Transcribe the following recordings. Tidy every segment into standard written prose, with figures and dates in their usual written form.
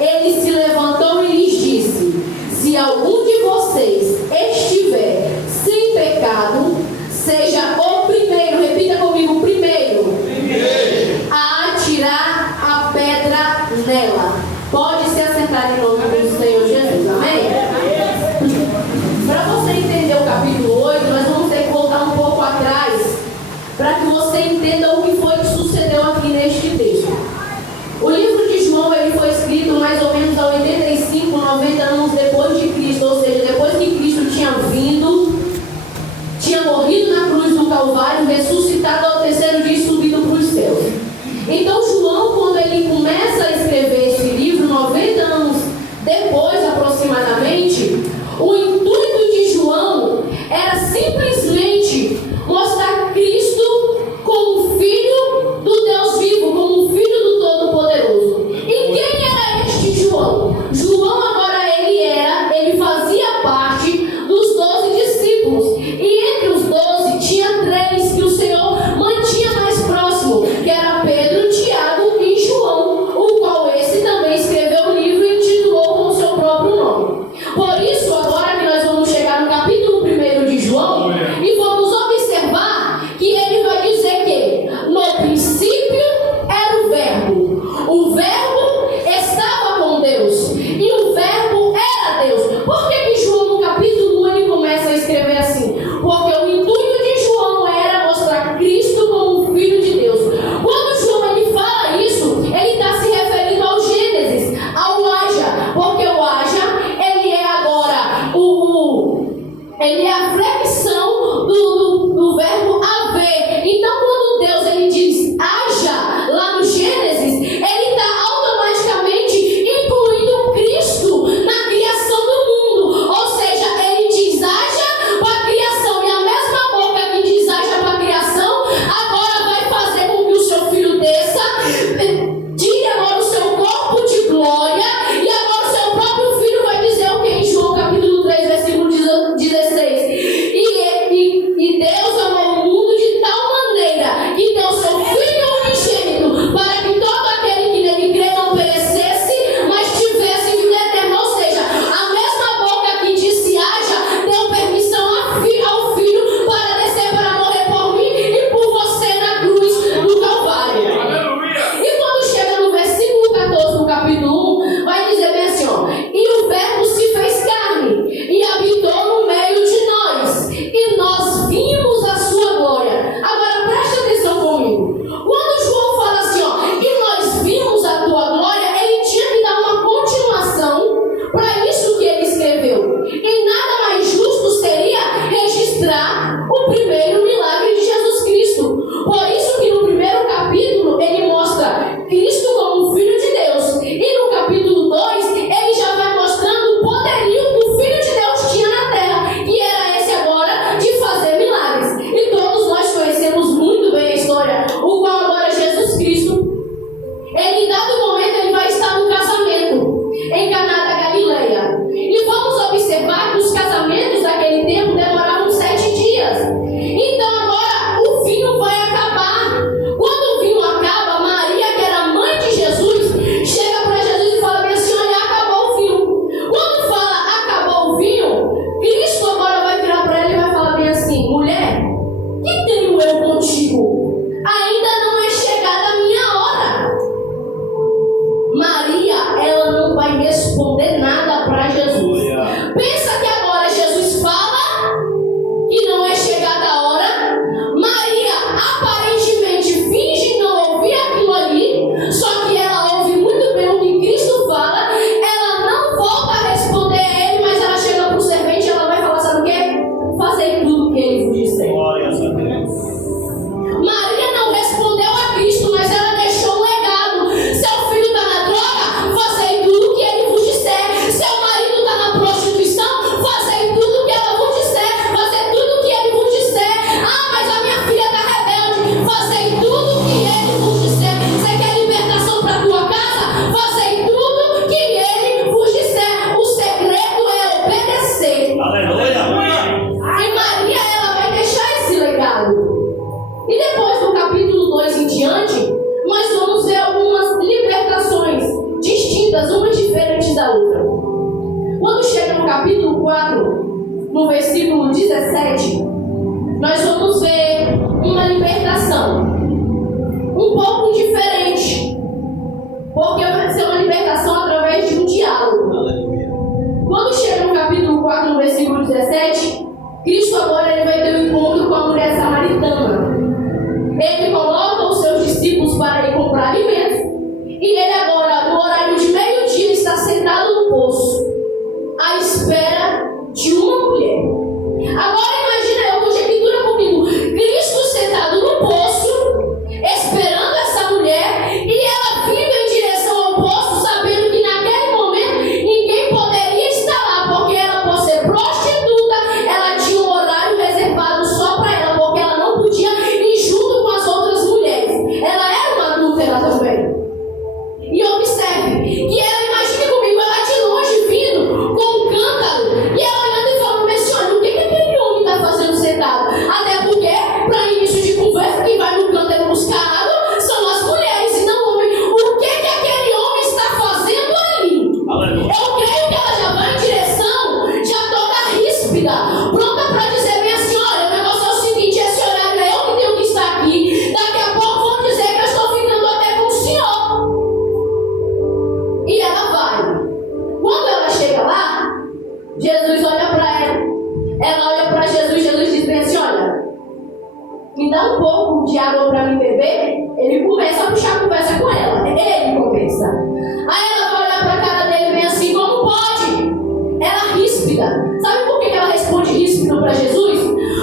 ele se levantou e lhes disse: se algum de vocês estiver sem pecado, seja o primeiro, repita comigo, primeiro, a atirar a pedra nela. Pode se assentar em nome do Senhor Jesus, amém? Para você entender o capítulo 8, nós vamos ter que voltar um pouco atrás, para que você entenda o que foi que sucedeu aqui neste texto. O livro de João, ele foi escrito mais ou menos a 85, 90 anos depois de Cristo, ou seja, depois que Cristo tinha vindo, tinha morrido na cruz do Calvário, ressuscitado ao terceiro dia e subido para os céus. Então João, quando ele começa a escrever esse livro, 90 anos depois aproximadamente, o intuito de João era simplesmente mostrar Cristo como Filho do Deus vivo, como Filho do Todo-Poderoso. E quem era este João? João agora ele fazia parte dos 12 discípulos. E entre os 12 tinha 3 que o Senhor mantinha mais próximo, que era Pedro, Tiago e João, o qual esse também escreveu o livro e intitulou com o seu próprio nome. Por isso, agora que nós vamos chegar no capítulo 1 de João, e vamos observar que ele vai dizer que no princípio era o verbo estava com Deus, e o verbo era Deus. Por que João no capítulo 1 ele começa a escrever assim? Porque o intuito de João era mostrar Cristo como Filho de Deus. Quando João ele fala isso, ele está se referindo ao Gênesis, ao Haja, porque o Haja ele é agora ele é a flexão do verbo haver. Então quando Deus ele diz haja lá no Gênesis, ele está automaticamente incluindo Cristo na criação do mundo. Ou seja, ele diz haja para a criação, e a mesma boca que diz haja para a criação agora vai fazer com que o seu filho desça, tire agora o seu corpo de glória, e agora o seu próprio filho vai dizer o que em João capítulo 3, versículo 16: e Deus amou o mundo de tal maneira que deu seu Filho unigênito, para que todo aquele que nele crê não perecesse, mas tivesse vida eterna. Ou seja, a mesma boca que disse haja deu permissão ao Filho para descer para morrer por mim e por você na cruz do Calvário. E quando chega no versículo 14 do capítulo 1, vai dizer bem assim, ó: e o verbo se fez carne e habitou no meio de nós, e nós vimos a sua glória. Agora preste atenção comigo. Quando João fala assim, ó, e nós vimos a tua glória, ele tinha que dar uma continuação para isso que ele escreveu. E nada mais justo seria registrar o primeiro milagre de Jesus Cristo. Por isso que no primeiro capítulo ele mostra Cristo como Filho de Deus, e no capítulo 2 ele já vai mostrando o poderio que o Filho de Deus tinha na terra, que era esse agora de fazer milagres. E todos nós conhecemos muito bem a história, o qual agora Jesus Cristo, ele em dado momento ele vai estar no casamento em Caná da Galileia, e vamos observar que os casamentos daquele tempo demoravam 7 dias. Então agora o vinho vai acabar. Quando o vinho acaba, Maria, que era mãe de Jesus, chega para Jesus e fala bem assim: olha, acabou o vinho. Quando fala acabou o vinho, Cristo agora vai virar para ela e vai falar bem assim: mulher, que tenho eu contigo? Ainda não é chegada a minha hora. Maria, ela não vai responder nada para Jesus. Pensa que agora Jesus fala que não é chegada a hora. Maria aparentemente finge não ouvir aquilo ali, só que ela ouve muito bem o que Cristo fala. Ela não volta a responder a ele, mas ela chega para o servente e ela vai falar: sabe o quê? Fazei tudo o que ele vos disser. Maria não respondeu a Cristo, mas ela deixou um legado. Seu filho está na droga? Fazei tudo o que ele vos disser. Seu marido está na prostituição? Fazei tudo o que ela vos disser. Fazer tudo o que ele vos disser. Ah, mas a minha filha está rebelde. Fazei tudo o que ele vos disser. Você quer libertação para a tua casa? Fazei tudo o que ele vos disser. O segredo é obedecer. Aleluia. E Maria, ela vai deixar esse legado. E depois do capítulo 2 em diante, nós vamos ver algumas libertações distintas, umas diferentes. da outra. Quando chega no capítulo 4, no versículo 17, nós vamos ver uma libertação um pouco diferente, porque vai ser uma libertação através de um diálogo. Quando chega no capítulo 4, no versículo 17, Cristo agora ele vai ter um encontro com a mulher samaritana. Ele coloca os seus discípulos para ir comprar alimentos, e ele agora, no horário de meio-dia, está sentado no poço, à espera de uma mulher. Agora imagina, eu conjectura comigo, Cristo sentado no poço, esperando essa mulher, e ela vindo em direção ao poço, sabendo que naquele momento ninguém poderia estar lá, porque ela, por ser prostituta, ela tinha um horário reservado só para ela, porque ela não podia ir junto com as outras mulheres. Ela era uma adúltera também. E observe que ela, imagine comigo, ela de longe vindo com um cântaro, e ela olhando e falando, mas senhora, o que aquele homem está fazendo sentado? Até porque, para início de conversa, quem vai no cântaro buscar água são as mulheres e não o homem. O que aquele homem está fazendo ali? Eu creio que ela já vai em direção, já toda ríspida, pronta para dizer bem assim, olha, o negócio é o seguinte, esse horário é eu que tenho que estar aqui, daqui a pouco vão dizer que eu estou ficando até com o senhor. E ela vai. Quando ela chega lá, Jesus olha para ela. Ela olha para Jesus, Jesus diz bem assim, olha, me dá um pouco de água para me beber. Ele começa a puxar a conversa com ela. Ele começa. Aí ela vai olhar para a cara dele bem assim, como pode? Ela ríspida. Sabe por que ela responde ríspido para Jesus?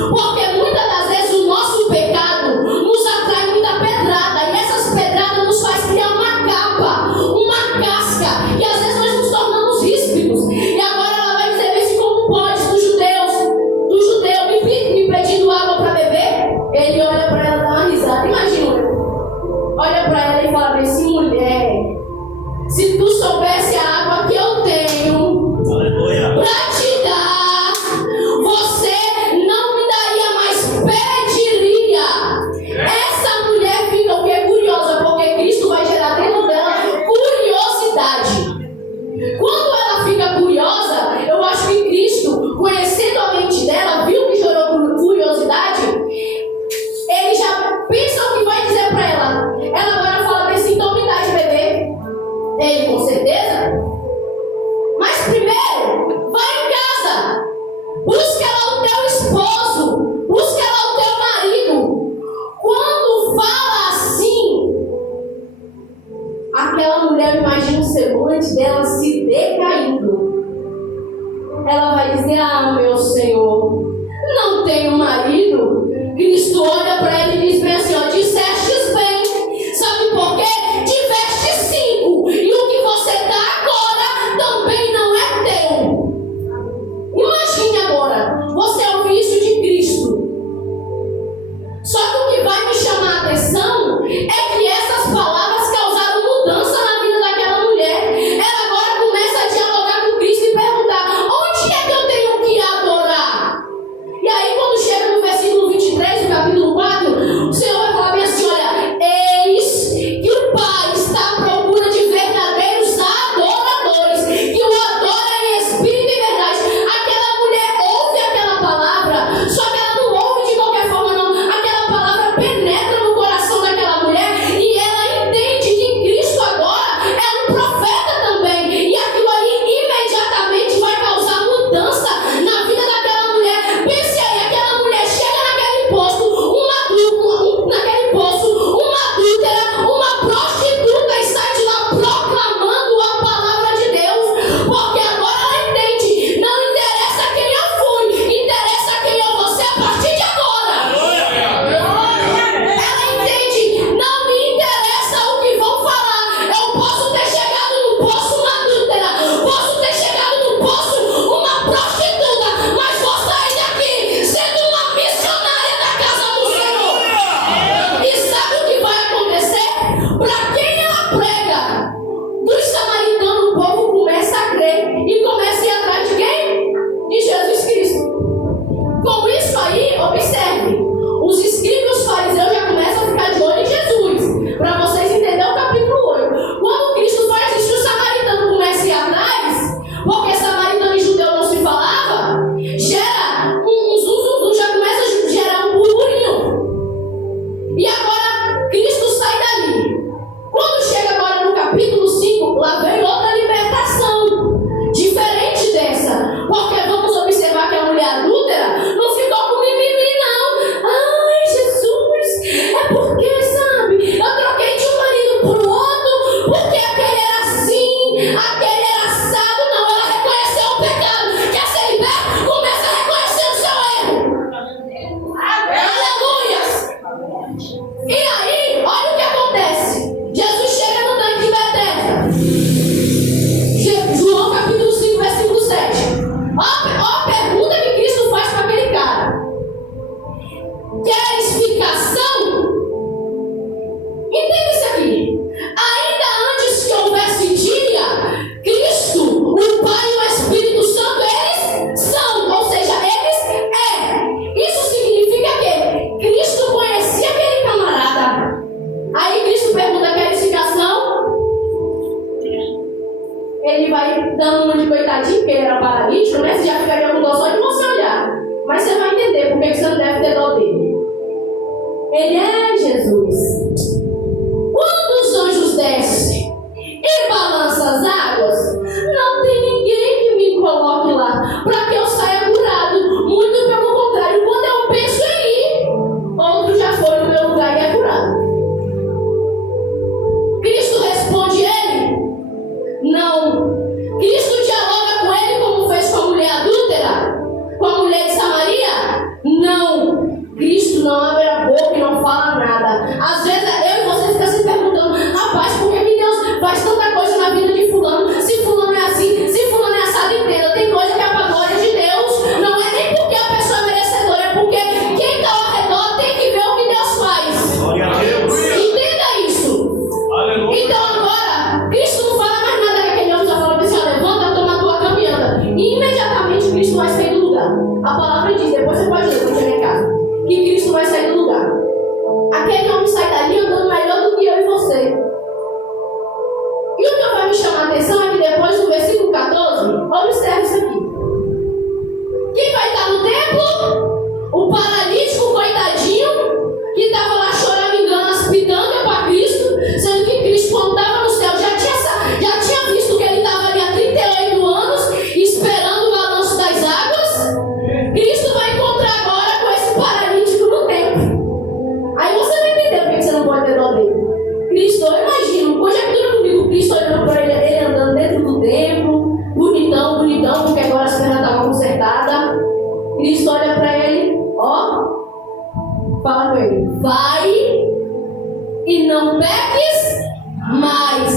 Porque muitas das vezes o nosso pecado nos atrai muita pedrada. E essas pedradas nos faz criar uma capa, uma casca. E às vezes nós nos tornamos ríspidos. E agora ela vai dizer assim, como pode do judeu me pedindo água para beber? Ele olha para ela e dá uma risada. Imagina, olha para ela e fala assim, mulher, se tu soubesse a água que eu tenho para te dar, você não me daria, mais pediria. Essa mulher fica o quê? Curiosa, porque Cristo vai gerar dentro dela curiosidade. Quando ela fica curiosa, eu acho que Cristo, conhecendo a mente dela, viu que gerou curiosidade, ele já pensa o que vai dizer para ela. Ela agora fala assim, então me dá de beber. Ele, com certeza. Mas primeiro, vai em casa. Busca lá o teu esposo. Busca lá o teu marido. Quando fala assim, aquela mulher, imagina o semblante dela se decaindo. Ela vai dizer, ah, meu Senhor, não tenho marido. Cristo olha para ela e diz bem assim, ó, dissestes bem. Sabe por quê? Tiveste 5. E o que você dá agora também não é teu. Imagine agora, você é o vício de Cristo. Só que o que vai me chamar a atenção é que essas palavras causaram mudança na vida daquela mulher. Ela agora começa a dialogar com Cristo e perguntar, onde é que eu tenho que adorar? E aí quando chega no versículo 23 do capítulo 4, o Senhor vai falar bem assim, olha, eis que o Pai está à procura de verdadeiros adoradores, que o adorem em espírito e verdade. Aquela mulher ouve aquela palavra, só que ela não ouve de qualquer forma não. Aquela palavra penetra no coração daquela mulher e ela entende que Cristo agora é um profeta também. E aquilo ali imediatamente vai causar mudança na vida daquela mulher. Pense aí, aquela mulher chega naquele posto, uma adúltera, uma prostituta, e sai de lá proclamando a palavra de Deus, porque agora ela entende, não interessa quem eu fui, interessa quem eu vou ser a partir de agora. Ela entende, não me interessa o que vão falar, eu posso ter chegado no poço uma adúltera, posso ter chegado no poço uma prostituta, mas vou sair daqui sendo uma missionária da casa do Senhor. E sabe o que vai acontecer? Para quem ela prega, dos samaritanos, o povo começa a crer e começa a ir atrás de quem? De Jesus Cristo. Com isso aí, observe, os escribas e os fariseus já começam a ficar de olho em Jesus. Para vocês entenderem o capítulo 8. Quando Cristo faz isso, o samaritano ele vai dando uma de coitadinho, porque ele era paralítico, né? Você já ficaria com dó só de você olhar. Mas você vai entender por que você não deve ter dó dele. Ele é Jesus. Quando os anjos descem e balançam as águas, não tem ninguém que me coloque lá para que eu saia curado. Muito pelo contrário, quando eu penso em ir, outro já foi no meu lugar e é curado. Cristo responde ele? Não. Cristo dialoga com ele como fez com a mulher adúltera? Com a mulher de Samaria? Não. Cristo não abre a boca e não fala nada. Às vezes eu e você fica se perguntando: rapaz, por que Deus faz tanta coisa na vida de fulano? Se fulano é assim, se fulano é assado, entenda. Tem coisa que é para a glória de Deus. Não é nem porque a pessoa é merecedora, é porque quem está ao redor tem que ver o que Deus faz. Glória a Deus. Entenda isso. Aleluia. Então agora, Cristo não fala mais nada que aquele homem já falou para assim: levanta, toma a tua caminhada. E imediatamente Cristo vai sair do lugar. A palavra diz, depois você pode ler quando chegar em casa, que Cristo vai sair do lugar. Aquele homem sai dali andando melhor do que eu e você. E o que vai me chamar a atenção é que depois do versículo 14, observe isso aqui. Quem vai estar no templo? O paralítico, coitadinho, que estava lá choramingando as pitangas para Cristo, sendo que Cristo, quando estava no céu, já tinha visto que ele estava ali há 38 anos, esperando o balanço das águas. Cristo vai encontrar agora com esse paralítico no templo. Aí você vai entender por que você não pode ter dó dele. Cristo, eu imagino, conjectura comigo, Cristo olhando para ele andando dentro do templo, bonitão, porque agora as pernas estavam consertadas. Cristo olha para ele, ó, fala com ele: vai e não peques mais,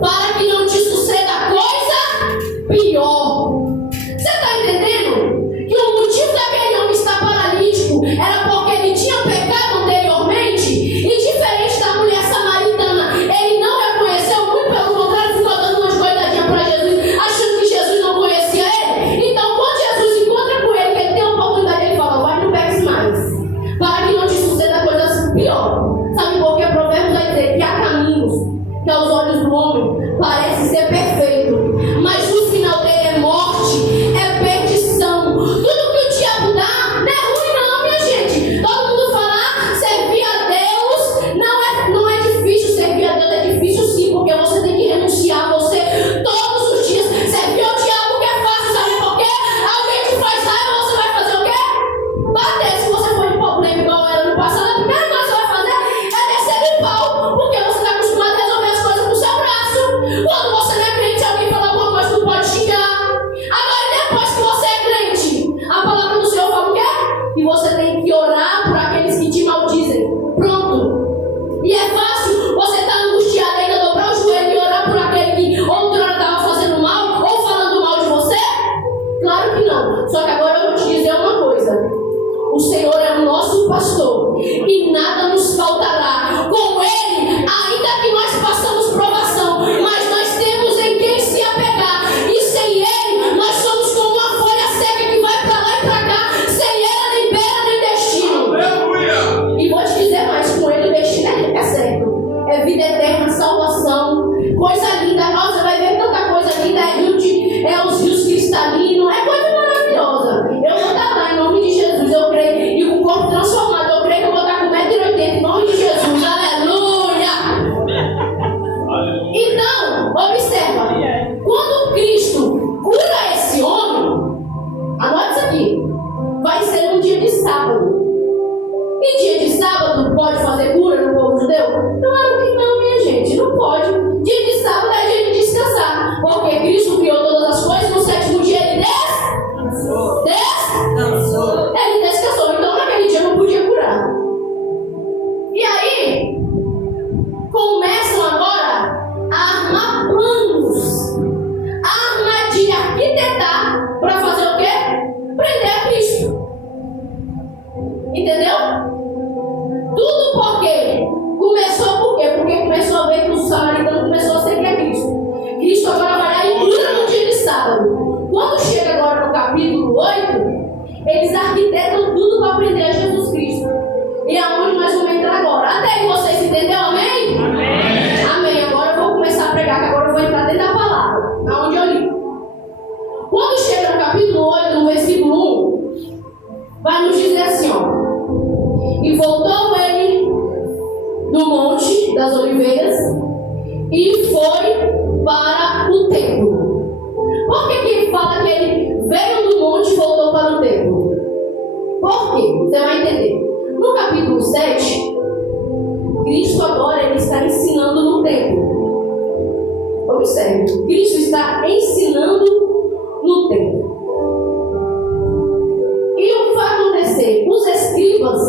para que não te suceda coisa pior. Você está entendendo? Que o motivo daquele homem estar paralítico era porque ele tinha pecado anteriormente, e diferente da mulher samaritana, ele não reconheceu, muito pelo contrário, ficou dando uma coitadinha para Jesus, achando que Jesus não conhecia ele. Então, quando Jesus encontra com ele, que ele tem a oportunidade, ele fala: vai, não peques mais, para que não te suceda coisas pior. Sabe por que Provérbios vai dizer que há caminho palavra, aonde eu li. Quando chega no capítulo 8, no versículo 1, vai nos dizer assim, ó. E voltou ele do Monte das Oliveiras e foi para o templo. Por que ele fala que ele veio do monte e voltou para o templo? Por quê? Você vai entender. No capítulo 7, Cristo agora ele está ensinando no templo. Observe, Cristo está ensinando no templo. E o que vai acontecer? Os escribas,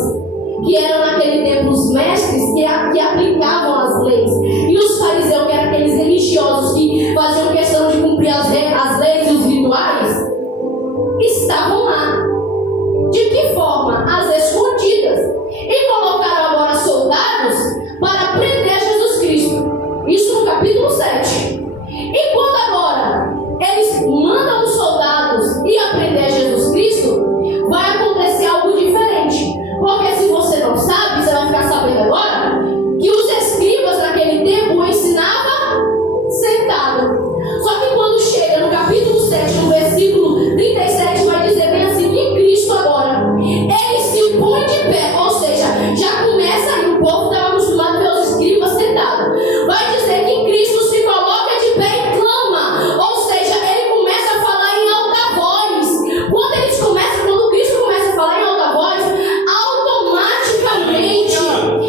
que eram naquele tempo os mestres que aplicavam as leis, e os fariseus, que eram aqueles religiosos que faziam questão de cumprir as leis e os rituais, estavam lá. De que forma? Às escondidas. E colocaram agora soldados para prender Jesus Cristo. Isso no capítulo 7. E quando agora eles mandam os soldados ir prender Jesus Cristo, vai acontecer algo diferente. Porque se você não sabe, você vai ficar sabendo agora, que os escribas naquele tempo ensinavam sentado. Só que quando chega no capítulo 7, no versículo 37, vai dizer bem assim, que Cristo agora, ele se põe de pé, ou seja, já começa aí, o povo estava acostumado a ver os escribas sentados. Vai dizer que Cristo se coloca de pé e clama, ou seja, ele começa a falar em alta voz. Quando Cristo começa a falar em alta voz,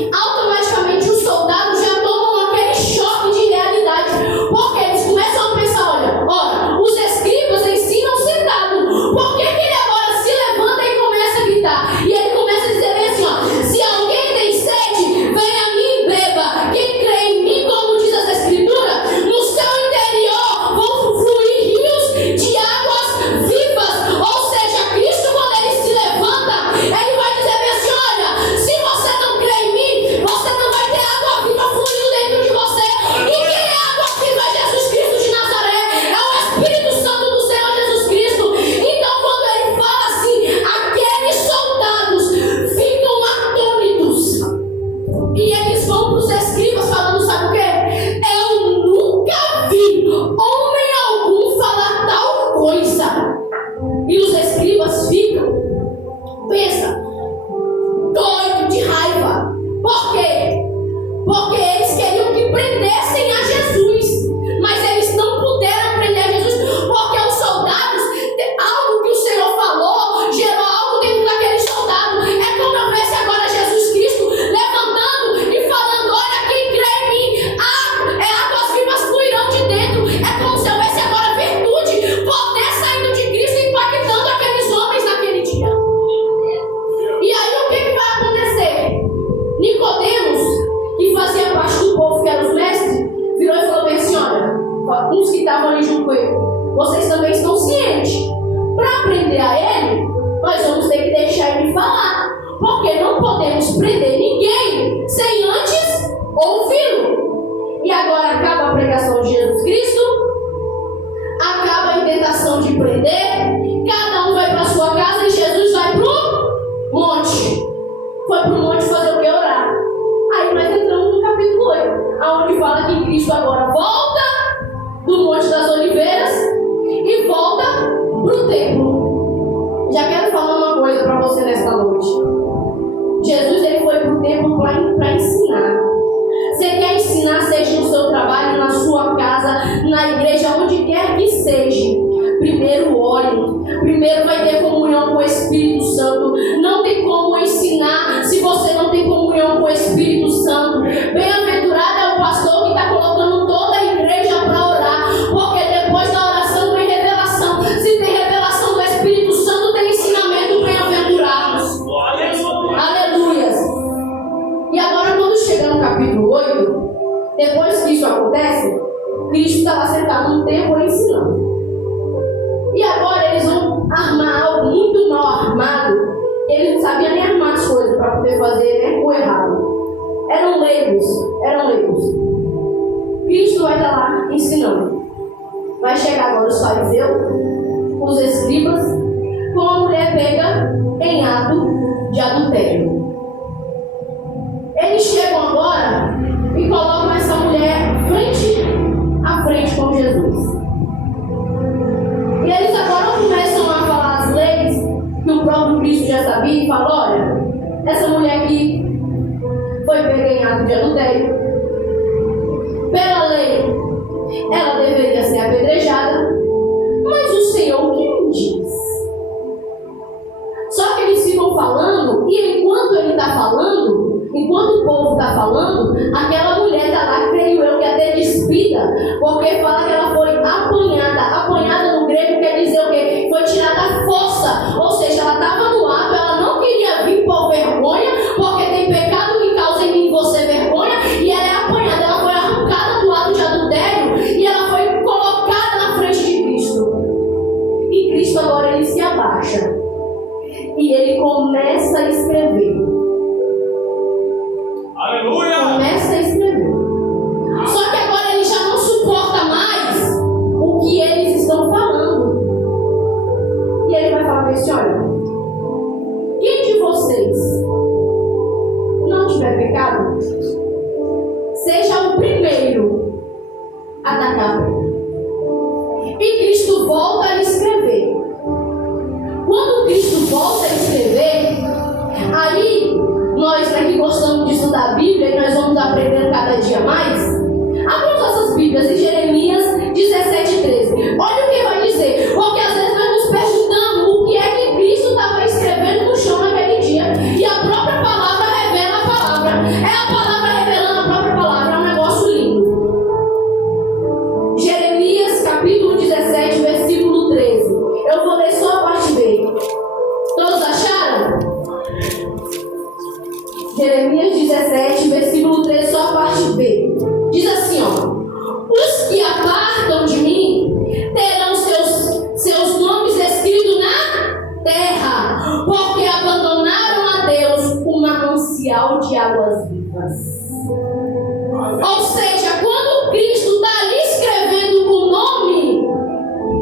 automaticamente os soldados já tomam aquele choque de realidade, porque eles começam a pensar, olha, os escribas ensinam sentado, por que ele agora se levanta e começa a gritar? E ele começa a dizer bem assim, ó, se alguém tem sede, venha a mim e beba. Quem crê em mim, como diz as escrituras, no seu interior vão fluir rios de águas vivas. Ou seja, Cristo, quando ele se levanta, ele vai dizer bem assim, olha, se você não crê em mim, você não vai ter água viva fluindo dentro de você. E quem é água viva? É Jesus Cristo de Nazaré, é o Espírito Santo do Senhor Jesus Cristo. Então quando ele fala assim, aqueles soldados ficam atônitos. E eles vão para os escribas falando, sabe o quê? Eu nunca vi homem algum falar tal coisa. E os escribas ficam, pensa, doido de raiva. Por quê? Porque eles queriam que prendessem a Jesus, mas eles não puderam prender a Jesus, porque os soldados, algo que o Senhor falou, gerou algo dentro daqueles soldados. É como eu visse agora Jesus Cristo levantando e falando, olha, quem crê em mim, águas vivas fluirão de dentro. É como se eu visse agora virtude, poder saindo de Cristo e impactando aqueles homens naquele dia. E aí o que vai acontecer? Nicodemos, que fazia parte do povo, que eram os mestres, virou e falou bem assim, olha, uns que estavam ali junto com ele, vocês também estão cientes. Para prender a ele, nós vamos ter que deixar ele falar, porque não podemos prender ninguém sem antes ouvi-lo. E agora acaba a pregação de Jesus Cristo, acaba a tentação de prender, cada um vai para sua casa e Jesus vai para o monte. Foi para o monte fazer o que? Orar. Aí nós entramos no capítulo 8, onde fala que Cristo agora volta do Monte das Oliveiras e volta para o templo. Já quero falar uma coisa para você nesta noite. Jesus ele foi para o templo para ensinar. Você quer ensinar, seja no seu trabalho, na sua casa, na igreja, onde quer que seja. Primeiro ore, primeiro vai ter comunhão com o Espírito Santo. Não tem como ensinar se você não tem comunhão com o Espírito Santo. Bem-aventurado é o pastor que está colocando toda a igreja para orar, porque depois da oração vem revelação. Se tem revelação do Espírito Santo, tem ensinamento. Bem-aventurados. Aleluias. E agora quando chega no capítulo 8, depois que isso acontece, Cristo estava sentado no templo ensinando. E agora eles vão armar algo muito mal armado. Eles não sabiam nem armar as coisas para poder fazer, o errado. Eram leigos. Cristo vai estar lá ensinando. Vai chegar agora os fariseus, os escribas, com a mulher pega em ato de adultério. Eles chegam agora e colocam essa mulher frente a frente com Jesus. Essa mulher aqui foi pega em ato de adultério. Pela lei, ela deveria ser apedrejada. Mas o Senhor o que me diz? Só que eles ficam falando, e enquanto ele está falando, enquanto o povo está falando, aquela mulher está lá, creio eu, que até despida, porque fala que ela foi apanhada. Apanhada no grego quer dizer o quê? Foi tirada à força. Ou seja, ela estava no ato, ela não queria vir por vergonha, porque tem pecado que causa em mim e você vergonha, e ela é apanhada, ela foi arrancada do ato de adultério, e ela foi colocada na frente de Cristo. E Cristo agora ele se abaixa. E ele começa a escrever. Aleluia! Começa a escrever. Só que agora ele já não suporta mais o que eles estão falando. E ele vai falar para esse: olha, quem de vocês não tiver pecado, seja o primeiro a tacar a pedra. E Cristo volta a escrever. Quando Cristo volta a escrever, aí nós que gostamos de estudar a Bíblia e nós vamos aprendendo cada dia mais, abram nossas Bíblias em Jeremias 17:13. Olha o que vai dizer, porque às vezes nós nos perguntamos o que é que Cristo estava escrevendo no chão naquele dia, e a própria palavra revela a palavra. É a palavra revelando a própria palavra, é um negócio lindo. Jeremias capítulo 17, versículo 13. Eu vou ler só a parte B. Todos acharam? Jeremias 17, versículo 13, só a parte B. Diz assim, ó: os que apartam de mim terão seus nomes escritos na terra, porque abandonaram a Deus o manancial de águas vivas. Ou seja, quando Cristo está ali escrevendo o nome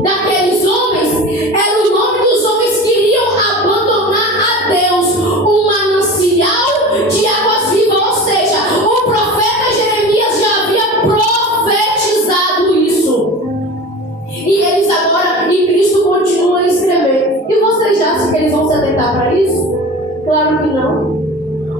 daqueles homens, era o nome dos homens que iriam abandonar a Deus o manancial de águas vivas. Ou seja, o profeta Jeremias já havia profetizado isso. E eles agora, e Cristo continua a escrever. E vocês já acham que eles vão se atentar para isso? Claro que não.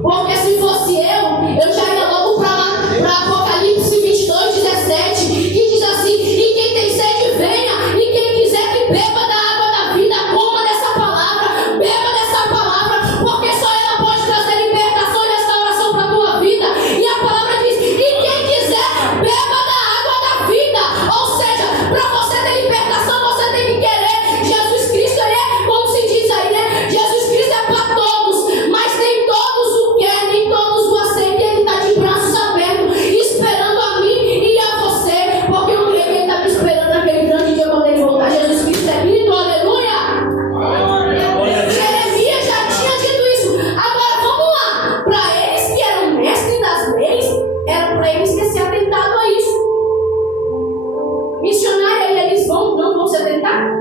Porque se fosse eu já ia logo para Apocalipse 22:17, que diz assim: e quem tem sede venha, e quem quiser que beba da água da vida, coma dessa palavra, beba dessa palavra, porque só ela pode trazer libertação e restauração para a tua vida. E a palavra diz: e quem quiser beba da água da vida. Ou seja, para você ter libertação, você tem que querer. Jesus Cristo, ele é, como se diz aí, né? Jesus Cristo é para todos, mas nem todos o querem, nem todos o aceitam. Ele está de braços abertos, esperando a mim e a você, porque eu creio que ele está me esperando naquele grande dia quando ele voltar. Jesus Cristo é lindo, aleluia! Jeremias já tinha dito isso. Agora vamos lá, para eles que eram mestres das leis, era para eles ter se atentado a isso. Missionário, eles não vão se atentar?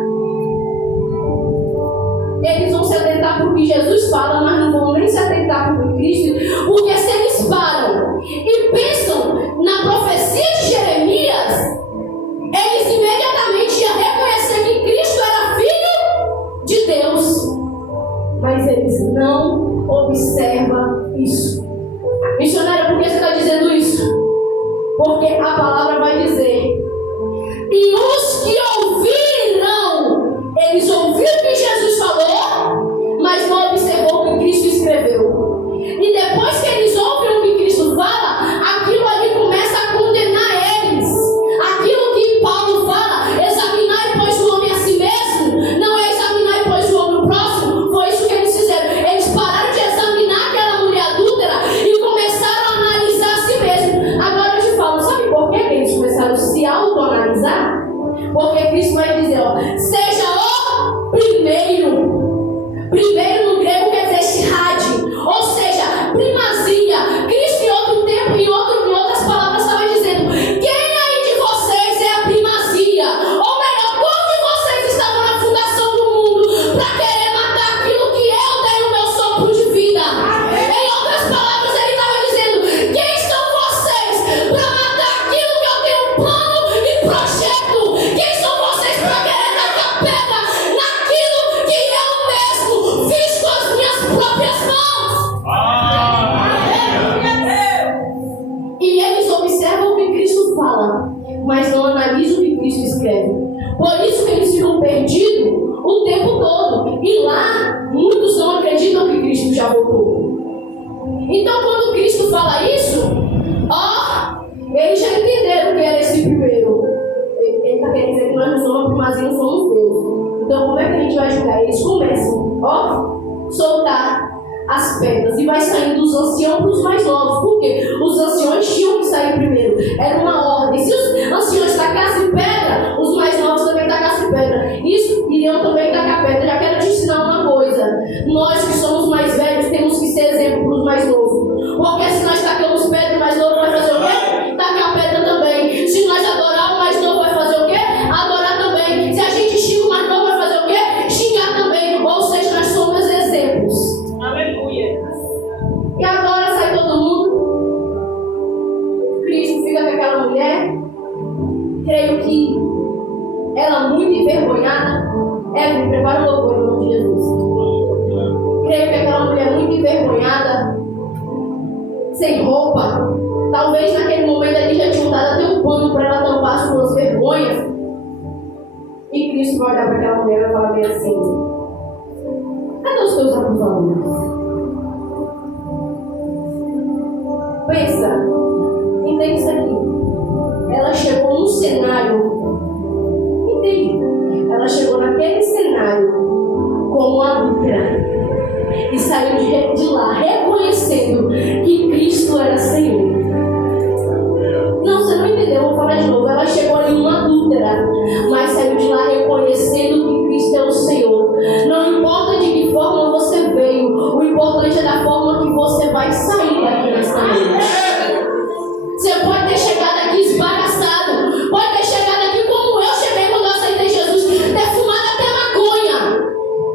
Eles vão se atentar para o que Jesus fala, mas não vão nem se atentar para o que Cristo. Porque se eles param e pensam na profecia de Jeremias, eles imediatamente iam reconhecer que Cristo era filho de Deus. Mas eles não observam isso. Missionária, por que você está dizendo isso? Porque a palavra vai dizer: e os que ouviram, eles ouviram o que Jesus falou, mas não observou o que Cristo escreveu. E depois que eles ouvem o que Cristo fala, aquilo ali começa a condenar eles. Aquilo que Paulo fala: examinai, pois, o homem a si mesmo, não é examinar, pois, o homem o próximo. Foi isso que eles fizeram. Eles pararam de examinar aquela mulher adúltera e começaram a analisar a si mesmo. Agora eu te falo, sabe por que eles começaram a se autoanalisar? Porque Cristo vai dizer, ó: seja o primeiro. Primeiro no grego quer dizer shirad, ou seja, primazia. Cristo em outro tempo, em outras palavras, estava dizendo: quem aí de vocês é a primazia? Ou melhor, qual de vocês estavam na fundação do mundo para querer matar aquilo que eu dei o meu sopro de vida? Em outras palavras, ele estava dizendo: quem são vocês para matar aquilo que eu tenho plano e projeto? Quem são vocês para querer tacar pedra naquilo que eu Por isso que eles ficam perdidos o tempo todo. E lá, muitos não acreditam que Cristo já voltou. Então, quando Cristo fala isso, eles já entenderam que era esse primeiro. Ele está querendo dizer que nós não somos, mas não somos Deus. Então, como é que a gente vai julgar? Eles começam, soltar as pedras e vai saindo dos anciãos para os mais novos. Por quê? Os anciões tinham que sair primeiro. Era uma ordem. Se os anciões tacassem pedra, os mais novos também tacassem pedra. Isso iriam também tacar pedra. Já quero te ensinar uma coisa. Nós que somos mais velhos temos que ser exemplo para os mais novos. Porque se nós tacamos pedra, o mais novo vai fazer o quê? Tacar pedra também. Se nós adorar, o mais novo vai fazer o quê? Adorar também. Se a gente xinga, o mais novo vai fazer o quê? Xingar também. Ou seja, nós somos exemplos. Aleluia. E agora sai todo mundo. Cristo fica com aquela mulher. Creio que ela muito envergonhada. Me prepara um louvor em nome de Jesus. Creio que aquela mulher muito envergonhada, sem roupa. Talvez naquele momento ali já tinha dado até um pano para ela tampar as suas vergonhas. E Cristo vai olhar para aquela mulher e vai falar bem assim: cadê os teus acusadores? Pensa, entende isso aqui. Ela chegou num cenário, entende? Ela chegou naquele cenário como adúltera e saiu de lá reconhecendo que Cristo era Senhor. Não, você não entendeu, vou falar de novo. Ela chegou ali uma adúltera, mas saiu de lá reconhecendo que Cristo é o Senhor. Não importa de que forma você veio, o importante é da forma que você vai sair daqui nessa noite. Você pode ter chegado aqui esbagaçado, pode ter chegado aqui como eu cheguei quando eu aceitei Jesus, ter fumado até maconha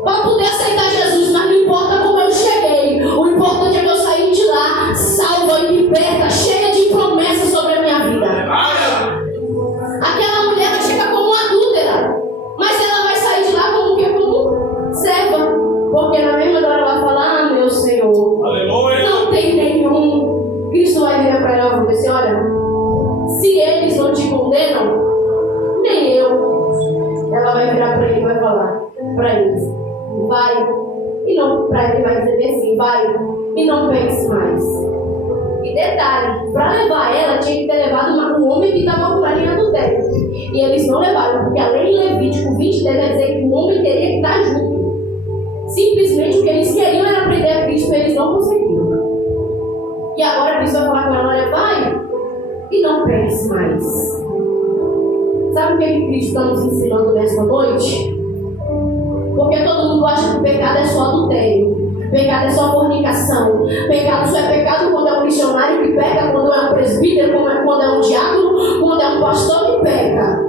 para poder aceitar Jesus, mas não importa como eu cheguei, o importante é que eu saí de lá salva e liberta, cheia de promessas sobre a minha vida. Aquela mulher vai chegar como adúltera, mas ela vai sair de lá como o quê? Como serva, porque na mesma hora ela vai falar: meu Senhor, aleluia. Não tem nenhum. Cristo vai virar para ela e vai dizer: olha, se eles não te condenam, nem eu. Ela vai virar para ele e vai falar para eles: vai, e não, para ele vai dizer assim: vai, e não peques mais. E detalhe, para levar ela, tinha que ter levado um homem que estava por ali em adultério. E eles não levaram, porque a lei em Levítico 20 deve dizer que o homem teria que estar junto. Simplesmente o que eles queriam era prender a Cristo, e eles não conseguiram. E agora Cristo vai falar com ela: olha, vai e não peques mais. Sabe o que Cristo está nos ensinando nesta noite? Porque todo mundo acha que o pecado é só adultério, pecado é só fornicação, pecado só é pecado quando é um missionário que peca, quando é um presbítero, quando é um diácono, quando é um pastor que peca.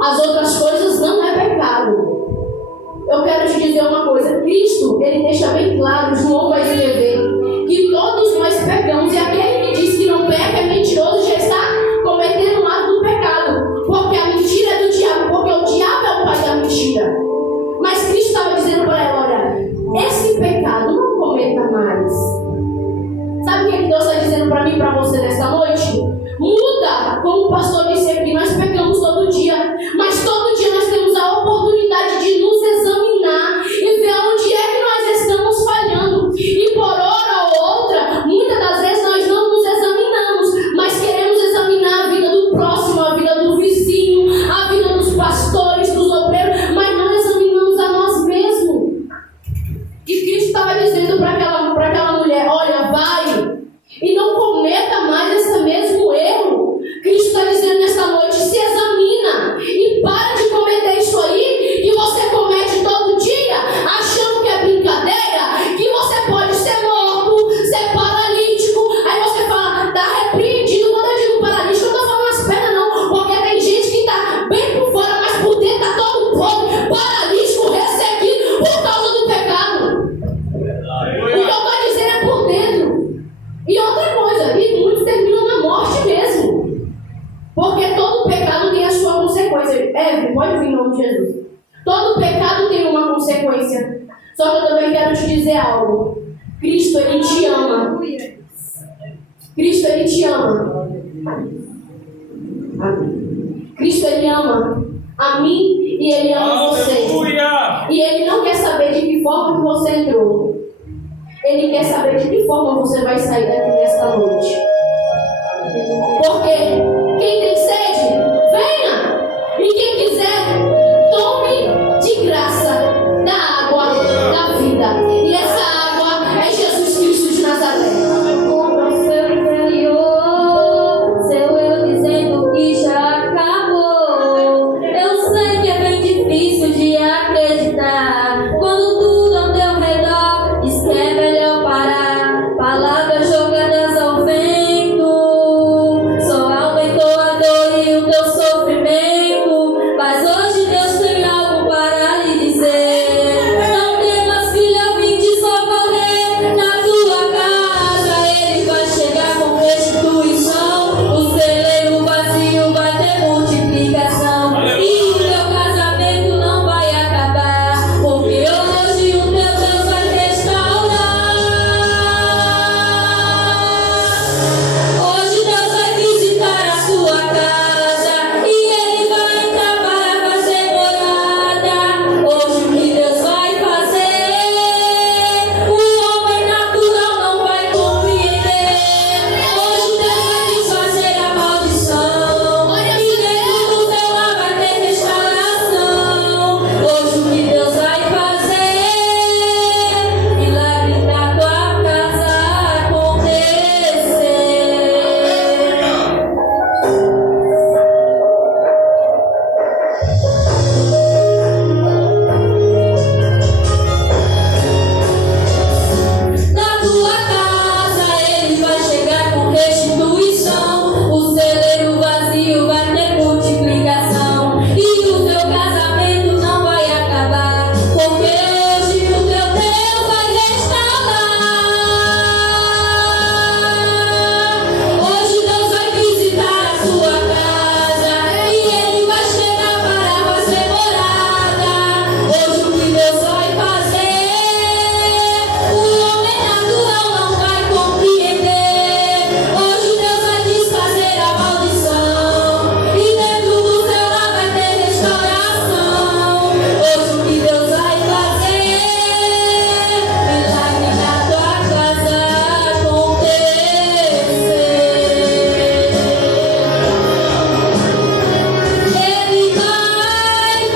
As outras coisas não é pecado. Eu quero te dizer uma coisa: Cristo, ele deixa bem claro, João vai escrever, que todos nós pecamos, e aquele que diz que não peca é mentiroso, já está cometendo um ato do pecado, porque a mentira é do diabo, porque o diabo é o pai da mentira. Mas Cristo estava dizendo para ela: olha, esse pecado não cometa mais. Sabe o que Deus está dizendo para mim e para você nesta noite? Muda, como o pastor disse aqui, nós pecamos todo dia, mas todo dia nós temos a oportunidade de nos examinar e ver onde é que nós estamos falhando. E por hora ou outra, muitas das vezes nós não nos examinamos, mas queremos examinar a vida do próximo, a vida do vizinho, a vida dos pastores, dos obreiros, mas não examinamos a nós mesmos. E Cristo estava dizendo para aquela mulher: olha, vai e não cometa mais esse mesmo erro. Cristo está dizendo nesta noite: se examina e para de cometer isso aí que você comete todo dia, achando que é brincadeira, que você pode ser morto, ser paralítico. Aí você fala: está repreendido. Quando eu digo paralítico, eu não estou falando as pernas não, porque tem gente que está bem por fora, mas por dentro está todo podre, paralítico, ressequido por causa do pecado. O que eu estou dizendo é por dentro. E outra coisa, e muitos terminam na morte mesmo. Porque todo pecado tem a sua consequência. Pode vir em nome de Jesus. Todo pecado tem uma consequência. Só que eu também quero te dizer algo. Cristo, ele te ama. Cristo, ele te ama. Amém. Cristo, ele ama a mim e Ele ama você. E Ele não quer saber de que forma que você entrou. Ele quer saber de que forma você vai sair daqui nesta noite. Porque quem tem sede, venha. E quem quiser, tome de graça da água da vida. E essa água é Jesus Cristo de Nazaré. Seu interior, seu eu dizendo que já acabou. Eu sei que é bem difícil de acreditar quando tudo ao teu redor diz que é melhor parar. Palavras jogadas ao vento só aumentou a dor e o teu sofrimento. Mas hoje Deus tem algo para lhe dizer. Não temas, filha, eu vim te socorrer. Na tua casa Ele vai chegar com restituição. O celeiro vazio vai ter multiplicação. E o teu casamento não vai acabar, porque hoje o teu Deus vai restaurar. Hoje Deus vai visitar a sua casa e Ele vai entrar para fazer morada. Hoje o que Deus vai fazer, o homem natural não vai compreender. Hoje Deus vai desfazer a maldição e dentro do teu lar vai ter restauração. Hoje o que Deus vai fazer, milagre na tua casa acontecer. Na tua casa Ele vai chegar com restituição. O celeiro vazio vai ter multiplicação. E o teu casamento não vai acabar, porque hoje o teu Deus vai restaurar. Hoje Deus vai visitar a sua casa e Ele vai chegar para fazer morada. Hoje o que Deus vai fazer, o homem natural não vai compreender. Hoje Deus vai desfazer a maldição e dentro do teu lar vai ter restauração. Hoje o que Deus vai fazer, milagre na tua casa acontecer. Ele vai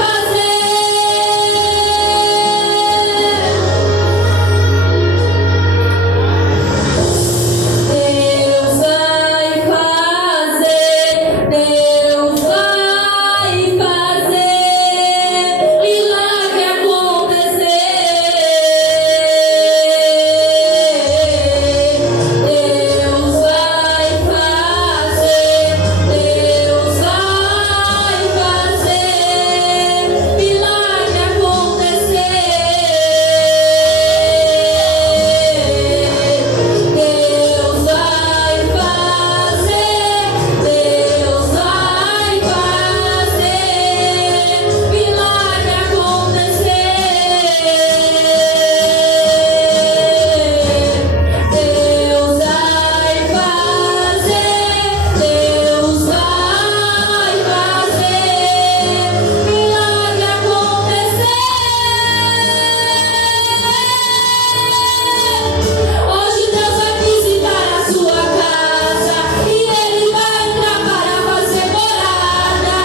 fazer. Deus vai fazer, Deus vai fazer, milagre acontecer. Deus vai fazer, Deus vai fazer, milagre acontecer. Deus vai fazer, Deus vai fazer, milagre acontecer. Deus vai fazer, Deus vai fazer, milagre acontecer. Hoje Deus vai visitar a sua casa e Ele vai entrar para fazer morada.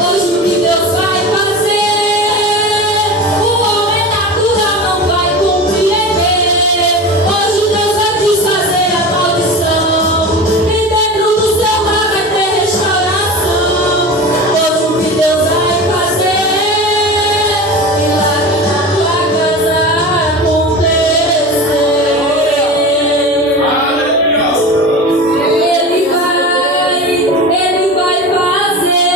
Hoje o que Deus vai fazer, o homem natural não vai compreender. Hoje Deus vai desfazer a maldição e dentro do seu lar vai ter restauração. Hoje o que Deus vai fazer, milagre na tua casa acontecer. Ele vai fazer,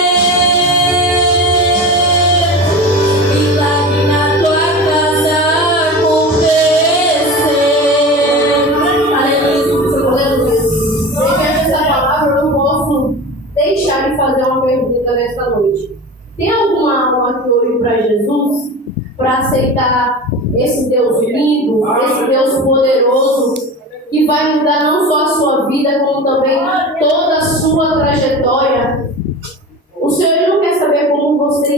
milagre na tua casa acontecer. Mediante essa palavra, eu não posso deixar de fazer uma pergunta nesta noite. Tem alguma alma que ore para Jesus? Para aceitar esse Deus lindo, esse Deus poderoso, que vai mudar não só a sua vida, como também toda a sua trajetória. O Senhor não quer saber como você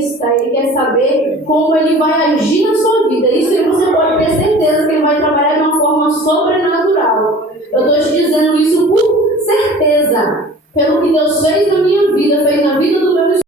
saber como Ele vai agir na sua vida. Isso aí você pode ter certeza que Ele vai trabalhar de uma forma sobrenatural. Eu estou te dizendo isso por certeza, pelo que Deus